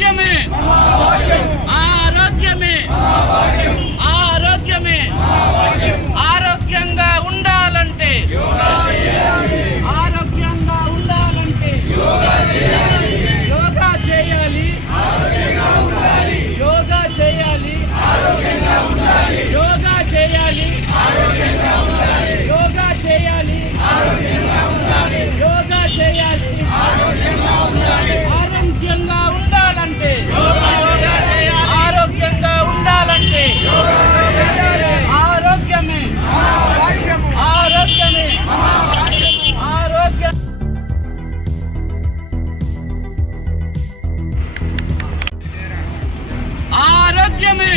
માધ્યમે மாத்தியமே